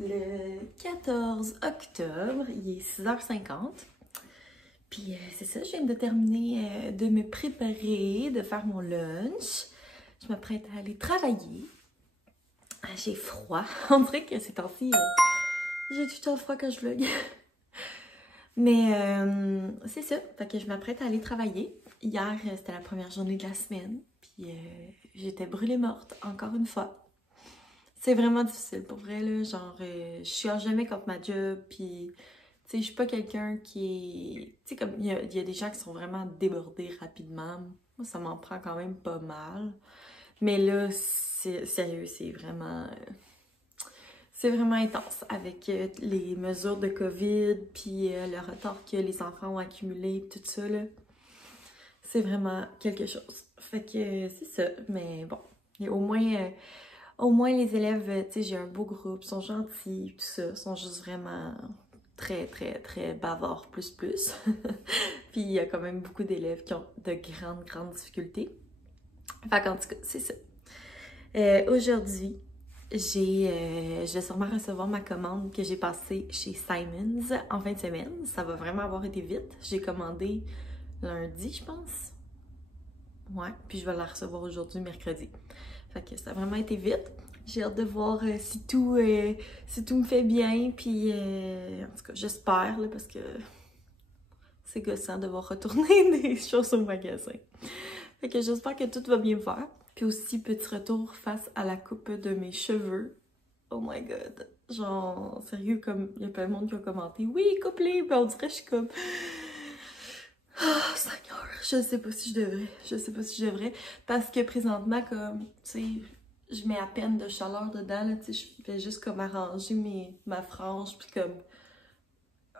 le 14 octobre, il est 6h50. Puis c'est ça, je viens de terminer de me préparer, de faire mon lunch. Je m'apprête à aller travailler. J'ai froid. On dirait que ces temps-ci, j'ai tout le temps froid quand je vlog. Mais c'est ça, fait que je m'apprête à aller travailler. Hier, c'était la première journée de la semaine. Puis j'étais brûlée morte, encore une fois. C'est vraiment difficile, pour vrai, là. Genre, je suis jamais contre ma job, puis... Tu sais, je suis pas quelqu'un qui est... Tu sais, comme, il y a des gens qui sont vraiment débordés rapidement. Moi, ça m'en prend quand même pas mal. Mais là, sérieux, c'est vraiment... c'est vraiment intense avec les mesures de COVID, puis le retard que les enfants ont accumulé, tout ça, là. C'est vraiment quelque chose. Fait que c'est ça, mais bon. Et au moins les élèves, tu sais, j'ai un beau groupe, ils sont gentils, tout ça, ils sont juste vraiment très, très, très bavards, plus. Puis il y a quand même beaucoup d'élèves qui ont de grandes difficultés. Fait qu'en tout cas, c'est ça. Aujourd'hui, je vais sûrement recevoir ma commande que j'ai passée chez Simons en fin de semaine. Ça va vraiment avoir été vite. J'ai commandé lundi, je pense. Ouais, puis je vais la recevoir aujourd'hui, mercredi. Fait que ça a vraiment été vite. J'ai hâte de voir si tout me fait bien. Puis, en tout cas, j'espère, là, parce que c'est gossant de devoir retourner des choses au magasin. Fait que j'espère que tout va bien me faire. Puis aussi, petit retour face à la coupe de mes cheveux. Oh my god. Genre, sérieux, comme il y a plein de monde qui a commenté. Oui, coupe-les! Puis on dirait que je suis comme... Oh, Seigneur, je sais pas si je devrais. Je sais pas si je devrais. Parce que présentement, comme, tu sais, je mets à peine de chaleur dedans, là, tu sais, je fais juste comme arranger ma frange, puis comme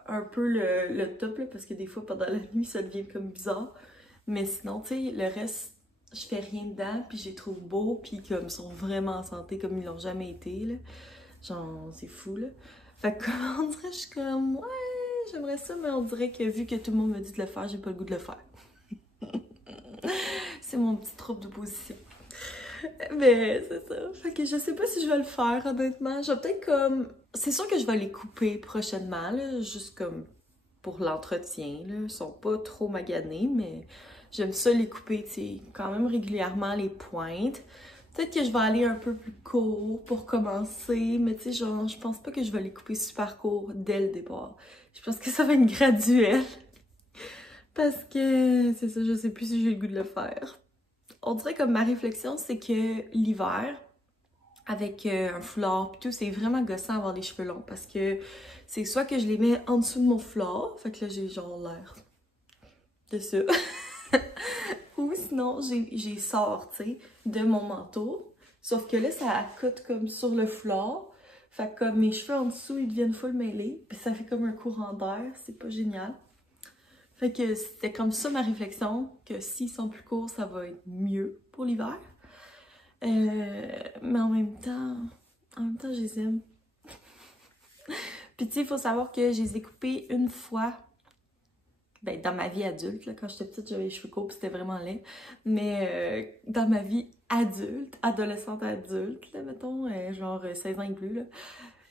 un peu le top, là, parce que des fois, pendant la nuit, ça devient comme bizarre. Mais sinon, tu sais, le reste, je fais rien dedans, puis je les trouve beaux, puis comme, ils sont vraiment en santé comme ils l'ont jamais été, là. Genre, c'est fou, là. Fait que, on dirait, je suis comme, ouais, j'aimerais ça, mais on dirait que vu que tout le monde me dit de le faire, j'ai pas le goût de le faire. C'est mon petit trouble d'opposition. Mais c'est ça. Fait que je sais pas si je vais le faire, honnêtement. Je vais peut-être comme... C'est sûr que je vais les couper prochainement, là, juste comme pour l'entretien, là. Ils sont pas trop maganés, mais j'aime ça les couper, tu sais, quand même régulièrement les pointes. Peut-être que je vais aller un peu plus court pour commencer, mais tu sais, genre, je pense pas que je vais les couper super court dès le départ. Je pense que ça va être graduel. Parce que, c'est ça, je sais plus si j'ai le goût de le faire. On dirait que ma réflexion, c'est que l'hiver, avec un foulard pis tout, c'est vraiment gossant avoir les cheveux longs. Parce que c'est soit que je les mets en dessous de mon foulard, fait que là, j'ai genre l'air de ça. Ou sinon, j'ai sort, tu sais, de mon manteau. Sauf que là, ça accote comme sur le foulard. Fait que comme mes cheveux en dessous, ils deviennent full mêlés. Puis ça fait comme un courant d'air. C'est pas génial. Fait que c'était comme ça ma réflexion, que s'ils sont plus courts, ça va être mieux pour l'hiver. Mais en même temps, je les aime. Puis tu sais, il faut savoir que je les ai coupés une fois, ben, dans ma vie adulte, là, quand j'étais petite, j'avais les cheveux courts, puis c'était vraiment laid. Mais dans ma vie adulte, adolescente adulte, là, mettons, genre 16 ans et plus, là,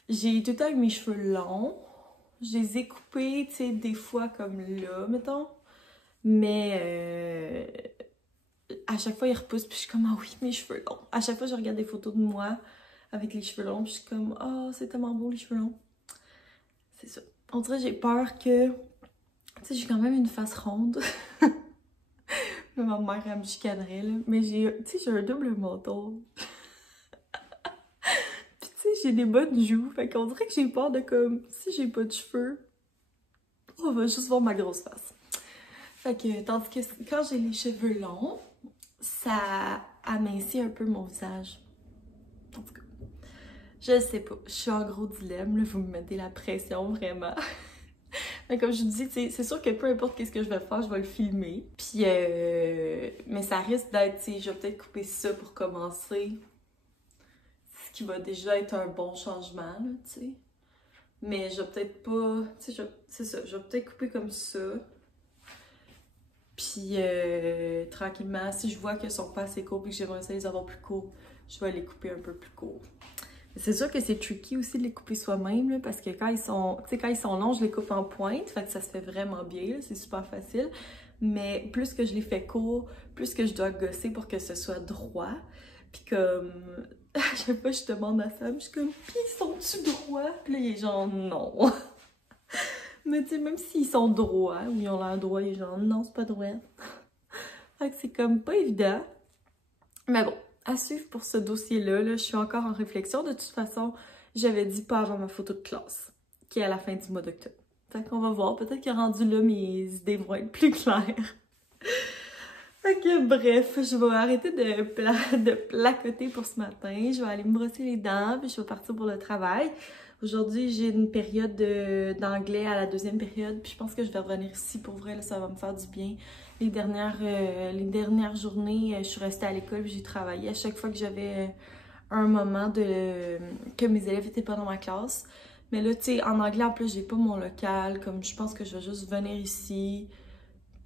j'ai tout le temps eu mes cheveux longs. Je les ai coupés, tu sais, des fois comme là, mettons. Mais à chaque fois, ils repoussent, puis je suis comme, ah oui, mes cheveux longs. À chaque fois, je regarde des photos de moi avec les cheveux longs, puis je suis comme, oh, c'est tellement beau, les cheveux longs. C'est ça. On dirait que j'ai peur que... Tu sais, j'ai quand même une face ronde. Ma mère, elle me chicanerait, là. Mais j'ai, tu sais, j'ai un double menton. Puis tu sais, j'ai des bonnes joues. Fait qu'on dirait que j'ai peur de comme, si j'ai pas de cheveux, on va juste voir ma grosse face. Fait que, tandis que quand j'ai les cheveux longs, ça amincit un peu mon visage. En tout cas, je sais pas. Je suis en gros dilemme, là. Vous me mettez la pression, vraiment. Mais comme je vous dis, c'est sûr que peu importe qu'est-ce que je vais faire, je vais le filmer. Puis, mais ça risque d'être, tu sais, je vais peut-être couper ça pour commencer. Ce qui va déjà être un bon changement, là, tu sais. Mais je vais peut-être pas, tu sais, c'est ça, je vais peut-être couper comme ça. Puis, tranquillement, si je vois qu'ils sont pas assez courts et que j'aimerais ça les avoir plus courts, je vais les couper un peu plus courts. C'est sûr que c'est tricky aussi de les couper soi-même, là, parce que quand ils sont, tu sais, quand ils sont longs, je les coupe en pointe, fait que ça se fait vraiment bien, c'est super facile. Mais plus que je les fais courts, plus que je dois gosser pour que ce soit droit. Puis comme, à chaque fois je demande à Sam, je suis comme, pis ils sont-tu droits? Puis là, il est genre, non. Mais tu sais, même s'ils sont droits, ou ils ont l'air droits, il est genre, non, c'est pas droit. Fait que c'est comme pas évident. Mais bon, à suivre pour ce dossier-là, là, je suis encore en réflexion. De toute façon, j'avais dit pas avant ma photo de classe, qui est à la fin du mois d'octobre. Fait qu'on va voir, peut-être que rendu là, mes idées vont être plus claires. Fait que bref, je vais arrêter de placoter pour ce matin. Je vais aller me brosser les dents, puis je vais partir pour le travail. Aujourd'hui, j'ai une période d'anglais à la deuxième période, puis je pense que je vais revenir ici pour vrai, là, ça va me faire du bien. Les dernières journées, je suis restée à l'école, puis j'ai travaillé à chaque fois que j'avais un moment que mes élèves étaient pas dans ma classe. Mais là, tu sais, en anglais, en plus, j'ai pas mon local, comme je pense que je vais juste venir ici,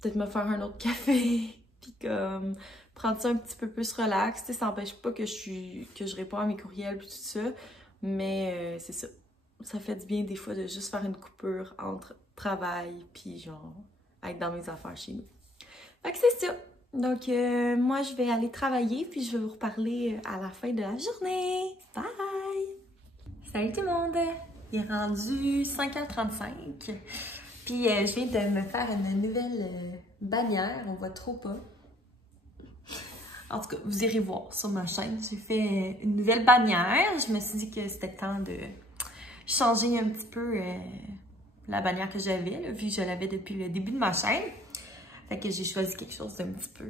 peut-être me faire un autre café, puis comme prendre ça un petit peu plus relax. Tu sais, ça n'empêche pas que je réponds à mes courriels, puis tout ça, mais c'est ça. Ça fait du bien des fois de juste faire une coupure entre travail puis genre être dans mes affaires chez nous. Fait que c'est ça. Donc moi je vais aller travailler puis je vais vous reparler à la fin de la journée. Bye! Salut tout le monde! Il est rendu 5h35. Puis je viens de me faire une nouvelle bannière, on voit trop pas. En tout cas, vous irez voir sur ma chaîne. J'ai fait une nouvelle bannière. Je me suis dit que c'était temps de changer un petit peu la bannière que j'avais, vu que je l'avais depuis le début de ma chaîne. Fait que j'ai choisi quelque chose d'un petit peu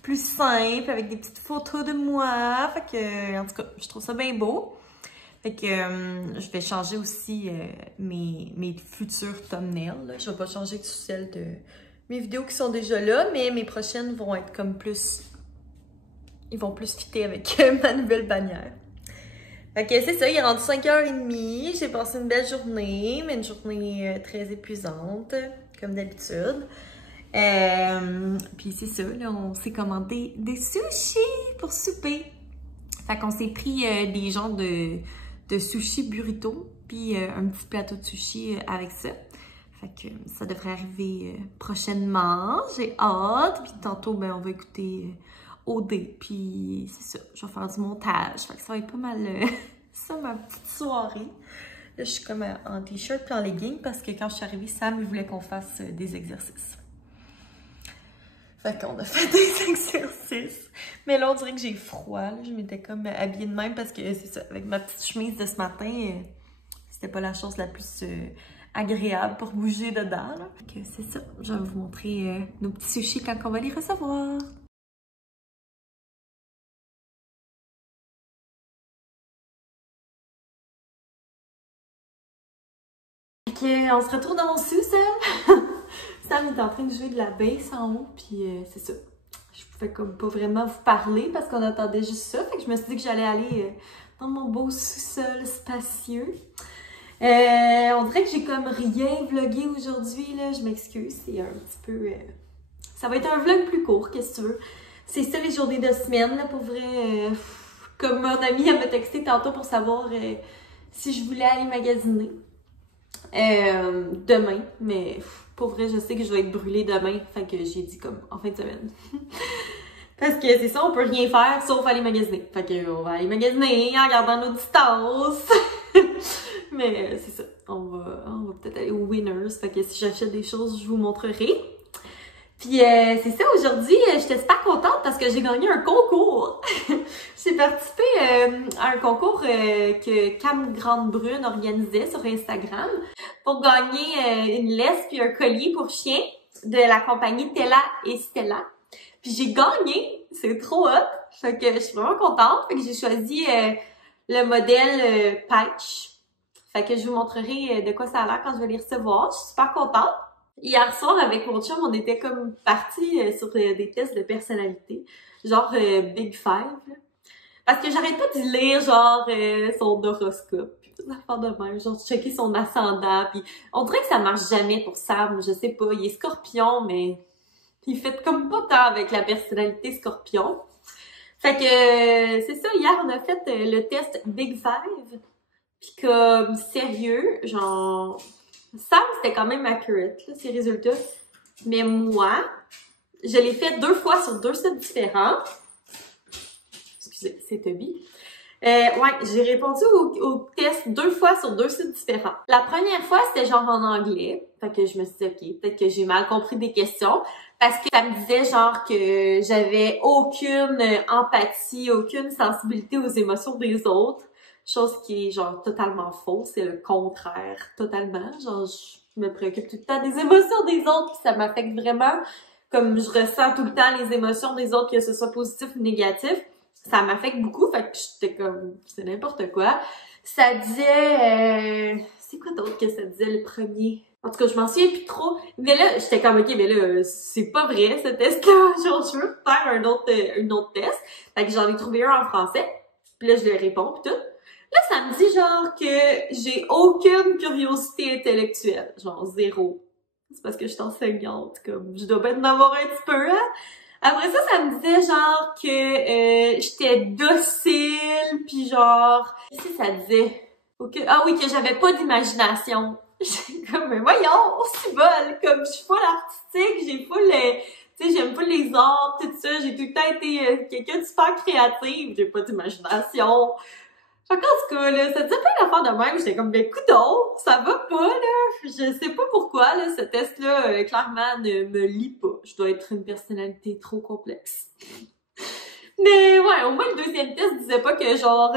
plus simple, avec des petites photos de moi. Fait que, en tout cas, je trouve ça bien beau. Fait que je vais changer aussi mes futurs thumbnails. Là. Je vais pas changer tout celles de mes vidéos qui sont déjà là, mais mes prochaines vont être comme plus... Ils vont plus fitter avec ma nouvelle bannière. Fait que c'est ça, il est rendu 5h30. J'ai passé une belle journée, mais une journée très épuisante, comme d'habitude. Puis c'est ça, là, on s'est commandé des sushis pour souper. Fait qu'on s'est pris des genres de sushis burrito, puis un petit plateau de sushis avec ça. Fait que ça devrait arriver prochainement. J'ai hâte. Puis tantôt, ben, on va écouter OD. Puis c'est ça, je vais faire du montage. Fait que ça va être pas mal ça, ma petite soirée. Là, je suis comme en t-shirt puis en legging parce que quand je suis arrivée, Sam, il voulait qu'on fasse des exercices. Fait qu'on a fait des exercices. Mais là, on dirait que j'ai froid. Là. Je m'étais comme habillée de même parce que c'est ça, avec ma petite chemise de ce matin, c'était pas la chose la plus agréable pour bouger dedans. Là. Fait que c'est ça. Je vais vous montrer nos petits sushis quand on va les recevoir. Fait qu'on se retrouve dans mon sous-sol. Sam est en train de jouer de la bass en haut, puis c'est ça. Je pouvais comme pas vraiment vous parler parce qu'on attendait juste ça. Fait que je me suis dit que j'allais aller dans mon beau sous-sol spacieux. On dirait que j'ai comme rien vlogué aujourd'hui, là. Je m'excuse, c'est un petit peu... Ça va être un vlog plus court, qu'est-ce que tu veux. C'est ça les journées de semaine, là, pour vrai. Comme mon amie, elle m'a texté tantôt pour savoir si je voulais aller magasiner. Demain, mais pour vrai, je sais que je vais être brûlée demain, fait que j'ai dit comme en fin de semaine. Parce que c'est ça, on peut rien faire sauf aller magasiner. Fait que on va aller magasiner en gardant nos distances. Mais c'est ça, on va peut-être aller au Winners, fait que si j'achète des choses, je vous montrerai. Puis c'est ça, aujourd'hui, j'étais super contente parce que j'ai gagné un concours. J'ai participé à un concours que Cam Grande Brune organisait sur Instagram pour gagner une laisse puis un collier pour chien de la compagnie Tella et Stella. Puis j'ai gagné, c'est trop hot. Fait que je suis vraiment contente. Fait que j'ai choisi le modèle Patch. Fait que je vous montrerai de quoi ça a l'air quand je vais les recevoir. Je suis super contente. Hier soir, avec mon chum, on était comme partis sur des tests de personnalité, genre Big Five. Là. Parce que j'arrête pas de lire, genre, son horoscope, pis tout affaire de même, genre, checker son ascendant, pis on dirait que ça marche jamais pour Sam, je sais pas, il est scorpion, mais il fait comme pas tant avec la personnalité scorpion. Fait que, c'est ça, hier, on a fait le test Big Five. Pis comme, sérieux, genre, ça, c'était quand même accurate, là, ces résultats. Mais moi, je l'ai fait 2 fois sur 2 sites différents. Excusez, c'est Toby. Ouais, j'ai répondu au test 2 fois sur 2 sites différents. La première fois, c'était genre en anglais. Fait que je me suis dit, OK, peut-être que j'ai mal compris des questions. Parce que ça me disait genre que j'avais aucune empathie, aucune sensibilité aux émotions des autres. Chose qui est genre totalement fausse, c'est le contraire, totalement. Genre, je me préoccupe tout le temps des émotions des autres, puis ça m'affecte vraiment. Comme je ressens tout le temps les émotions des autres, que ce soit positif ou négatif, ça m'affecte beaucoup, fait que j'étais comme, c'est n'importe quoi. Ça disait, c'est quoi d'autre que ça disait le premier? En tout cas, je m'en souviens plus trop. Mais là, j'étais comme, OK, mais là, c'est pas vrai, ce test-là. Genre, je veux faire un autre test. Fait que j'en ai trouvé un en français. Puis là, je le réponds, pis tout. Là, ça me dit genre que j'ai aucune curiosité intellectuelle. Genre, 0. C'est parce que je suis enseignante, comme, je dois bien en avoir un petit peu, hein? Après ça, ça me disait genre que j'étais docile, puis genre... Qu'est-ce que ça disait? Ah oui, que j'avais pas d'imagination. J'étais comme, mais voyons, c'est bol, comme je suis full artistique, j'ai full... tu sais, j'aime pas les arts, tout ça, j'ai tout le temps été quelqu'un de super créative, j'ai pas d'imagination. Fait qu'en tout cas, là, ça disait plein d'affaires de même, j'étais comme, ben coudonc, ça va pas, là, je sais pas pourquoi, là, ce test-là, clairement, ne me lie pas. Je dois être une personnalité trop complexe. Mais ouais, au moins le deuxième test disait pas que genre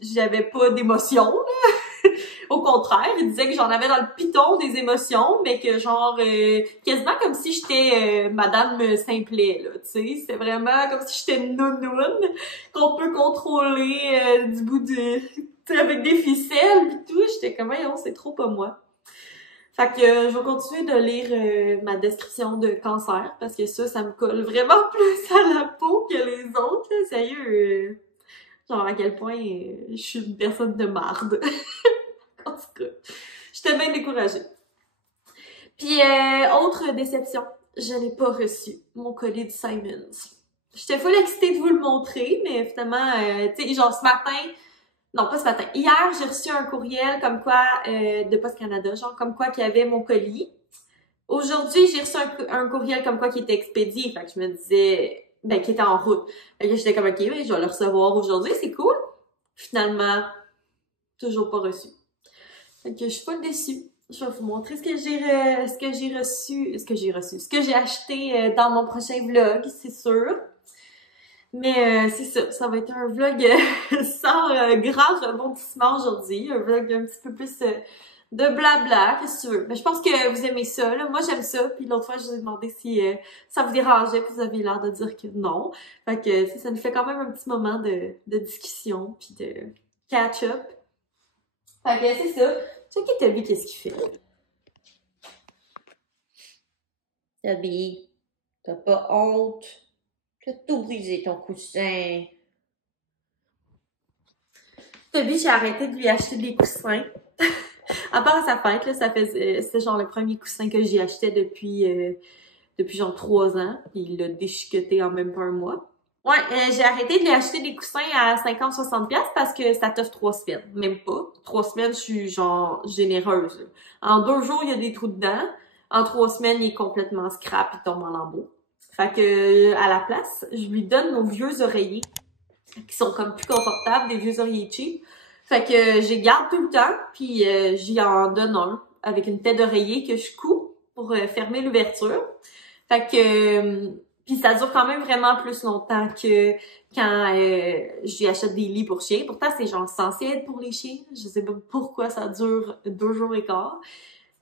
j'avais pas d'émotions, là. Au contraire, il disait que j'en avais dans le piton des émotions, mais que genre quasiment comme si j'étais Madame Simplet, là, tu sais, c'est vraiment comme si j'étais une nounoune qu'on peut contrôler du bout de, tu sais, avec des ficelles pis tout. J'étais comme, voyons, c'est trop pas moi. Fait que je vais continuer de lire ma description de cancer, parce que ça me colle vraiment plus à la peau que les autres, là. Sérieux, genre à quel point je suis une personne de marde. En tout cas, j'étais bien découragée. Puis, autre déception, je n'ai pas reçu mon colis de Simons. J'étais full excitée de vous le montrer, mais finalement, tu sais, genre ce matin, non pas ce matin, hier, j'ai reçu un courriel comme quoi, de Post Canada, genre comme quoi qu'il y avait mon colis. Aujourd'hui, j'ai reçu un courriel comme quoi qui était expédié, fait que je me disais, ben, qui était en route. Fait que j'étais comme, OK, ben, je vais le recevoir aujourd'hui, c'est cool. Finalement, toujours pas reçu. Fait que je suis pas déçue. Je vais vous montrer ce que j'ai acheté dans mon prochain vlog, c'est sûr. Mais c'est ça, ça va être un vlog sans grand rebondissement aujourd'hui. Un vlog un petit peu plus de blabla, qu'est-ce que tu veux. Mais je pense que vous aimez ça, là. Moi, j'aime ça. Puis l'autre fois, je vous ai demandé si ça vous dérangeait, puis vous avez l'air de dire que non. Fait que ça nous fait quand même un petit moment de discussion, puis de catch-up. Fait que c'est ça. Tu sais qui Toby, qu'est-ce qu'il fait? Toby, t'as pas honte? T'as tout brisé ton coussin. Toby, j'ai arrêté de lui acheter des coussins. À part à sa fête, là, c'était genre le premier coussin que j'ai acheté depuis genre 3 ans. Puis il l'a déchiqueté en même pas un mois. Ouais, j'ai arrêté de lui acheter des coussins à 50-60$ parce que ça t'offre 3 semaines. Même pas. 3 semaines, je suis genre généreuse, là. En 2 jours, il y a des trous dedans. En 3 semaines, il est complètement scrap, il tombe en lambeaux. Fait que, à la place, je lui donne nos vieux oreillers qui sont comme plus confortables, des vieux oreillers cheap. Fait que, je les garde tout le temps, puis j'y en donne un avec une tête d'oreiller que je couds pour fermer l'ouverture. Fait que, puis ça dure quand même vraiment plus longtemps que quand je lui achète des lits pour chiens. Pourtant, c'est genre censé être pour les chiens. Je sais pas pourquoi ça dure 2 jours et quart.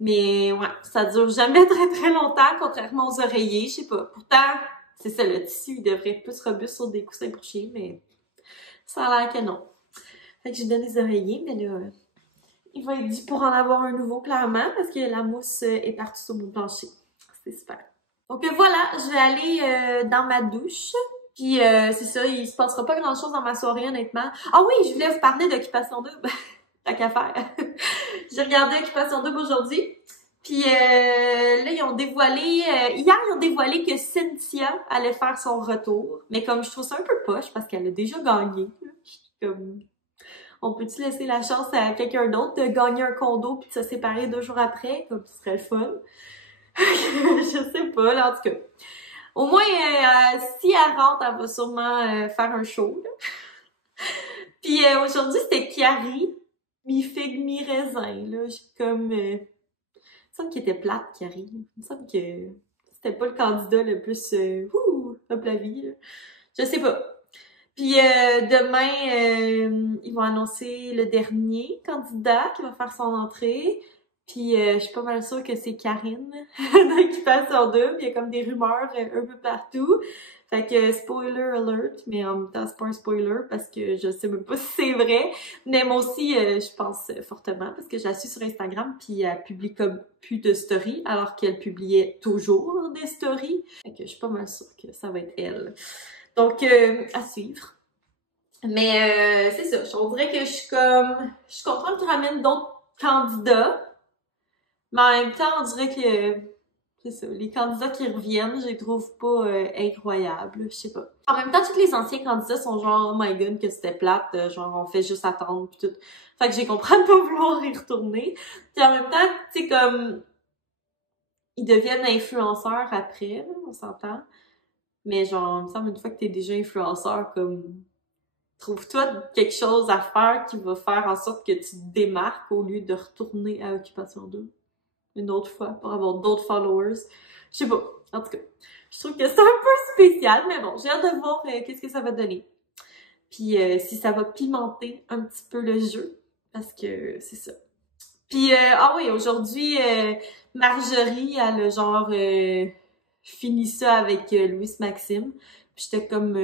Mais ouais, ça dure jamais très très longtemps, contrairement aux oreillers, je sais pas. Pourtant, c'est ça, le tissu, il devrait être plus robuste sur des coussins pour chiens, mais ça a l'air que non. Fait que je donne des oreillers, mais là, il va être dû pour en avoir un nouveau, clairement, parce que la mousse est partie sur mon plancher. C'est super. Donc voilà, je vais aller dans ma douche. Puis c'est ça, il se passera pas grand-chose dans ma soirée, honnêtement. Ah oui, je voulais vous parler d'Occupation Double. Tant qu'à faire. J'ai regardé Occupation Double aujourd'hui. Puis là, ils ont dévoilé, hier, ils ont dévoilé que Cynthia allait faire son retour. Mais comme je trouve ça un peu poche parce qu'elle a déjà gagné. Comme, on peut-tu laisser la chance à quelqu'un d'autre de gagner un condo puis de se séparer 2 jours après? Comme ce serait le fun. Je sais pas, là, en tout cas. Au moins, si elle rentre, elle va sûrement faire un show, là. Puis aujourd'hui, c'était Kiari, mi-figue, mi-raisin, là. J'ai comme... il me semble qu'il était plate, Kiari. Il me semble que c'était pas le candidat le plus... hop la vie, là. Je sais pas. Puis demain, ils vont annoncer le dernier candidat qui va faire son entrée. Puis je suis pas mal sûre que c'est Karine qui passe en double. Il y a comme des rumeurs un peu partout. Fait que spoiler alert, mais en même temps c'est pas un spoiler parce que je sais même pas si c'est vrai. Mais moi aussi, je pense fortement parce que je la suis sur Instagram puis elle publie comme plus de stories alors qu'elle publiait toujours des stories. Fait que je suis pas mal sûre que ça va être elle. Donc à suivre. Mais c'est ça, on dirait que je suis contente qu'ils ramènent d'autres candidats. Mais en même temps, on dirait que, c'est ça, les candidats qui reviennent, je les trouve pas incroyables, je sais pas. En même temps, tous les anciens candidats sont genre, oh my god, que c'était plate, genre on fait juste attendre pis tout. Fait que j'ai compris de pas vouloir y retourner. Puis en même temps, tu sais, comme, ils deviennent influenceurs après, là, on s'entend. Mais genre, il me semble une fois que t'es déjà influenceur, comme, trouve-toi quelque chose à faire qui va faire en sorte que tu te démarques au lieu de retourner à Occupation 2. Une autre fois pour avoir d'autres followers. Je sais pas. En tout cas, je trouve que c'est un peu spécial, mais bon, j'ai hâte de voir qu'est-ce que ça va donner. Puis si ça va pimenter un petit peu le jeu, parce que c'est ça. Puis ah oui, aujourd'hui, Marjorie, elle a genre fini ça avec Louis Maxime. Puis j'étais comme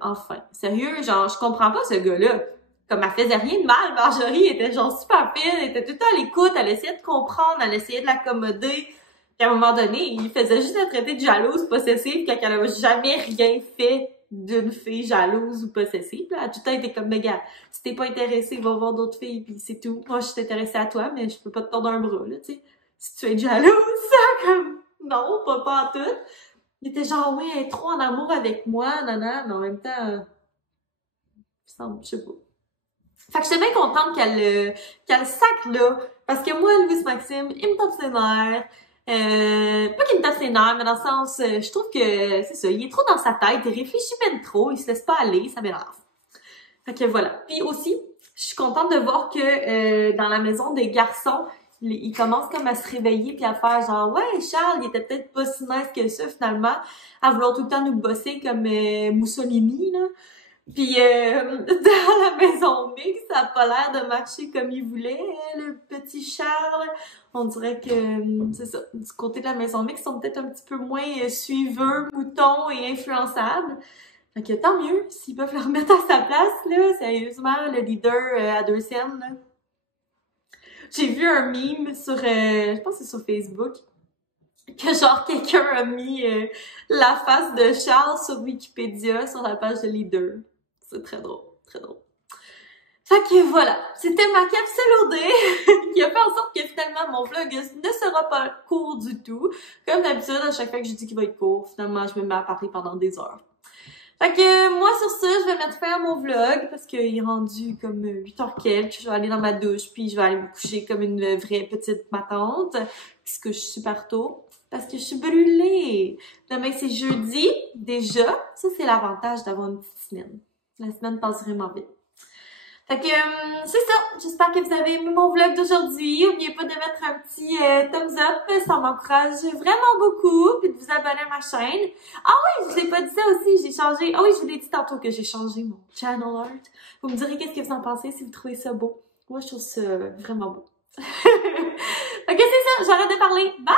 enfin. Sérieux, genre, je comprends pas ce gars-là. Comme elle faisait rien de mal, Marjorie était genre super fine, elle était tout le temps à l'écoute, elle essayait de comprendre, elle essayait de l'accommoder. Puis à un moment donné, il faisait juste la traiter de jalouse, possessive, quand elle avait jamais rien fait d'une fille jalouse ou possessive. Elle a tout le temps été comme, mais gars, si t'es pas intéressé, va voir d'autres filles, puis c'est tout. Moi, je suis intéressée à toi, mais je peux pas te tordre un bras, là, tu sais. Si tu es jalouse, ça, comme, non, pas en tout. Il était genre, oui, elle est trop en amour avec moi, nanana, mais en même temps, je sais pas. Fait que j'étais bien contente qu'elle sacre là. Parce que moi, Louis Maxime, il me tape ses nerfs. Pas qu'il me tape ses nerfs, mais dans le sens, je trouve que, c'est ça, il est trop dans sa tête, il réfléchit ben trop, il se laisse pas aller, ça m'énerve. Fait que voilà. Puis aussi, je suis contente de voir que dans la maison des garçons, ils commencent comme à se réveiller puis à faire genre, ouais, Charles, il était peut-être pas si nice que ça finalement, à vouloir tout le temps nous bosser comme Mussolini, là. Puis dans la maison mixte, ça a pas l'air de marcher comme il voulait, hein, le petit Charles. On dirait que, c'est ça, du côté de la maison mixte, ils sont peut-être un petit peu moins suiveux, moutons et influençables. Fait que tant mieux, s'ils peuvent le remettre à sa place, là, sérieusement, le leader à 2 scènes, là. J'ai vu un meme sur, je pense que c'est sur Facebook, que genre quelqu'un a mis la face de Charles sur Wikipédia, sur la page de leader. C'est très drôle, très drôle. Fait que voilà, c'était ma capsule OD qui a fait en sorte que finalement mon vlog ne sera pas court du tout. Comme d'habitude, à chaque fois que je dis qu'il va être court, finalement je me mets à parler pendant des heures. Fait que moi sur ça, je vais mettre fin à mon vlog parce qu'il est rendu comme 8h quelques. Je vais aller dans ma douche puis je vais aller me coucher comme une vraie petite matante puisque je suis super tôt. Parce que je suis brûlée. Demain, c'est jeudi, déjà. Ça, c'est l'avantage d'avoir une petite semaine. La semaine passe vraiment vite. Fait que, c'est ça. J'espère que vous avez aimé mon vlog d'aujourd'hui. N'oubliez pas de mettre un petit thumbs up. Ça m'encourage vraiment beaucoup. Puis de vous abonner à ma chaîne. Ah oui, je vous ai pas dit ça aussi. J'ai changé. Ah oui, je vous l'ai dit tantôt que j'ai changé mon channel art. Vous me direz qu'est-ce que vous en pensez si vous trouvez ça beau. Moi, je trouve ça vraiment beau. Fait que c'est ça. J'arrête de parler. Bye!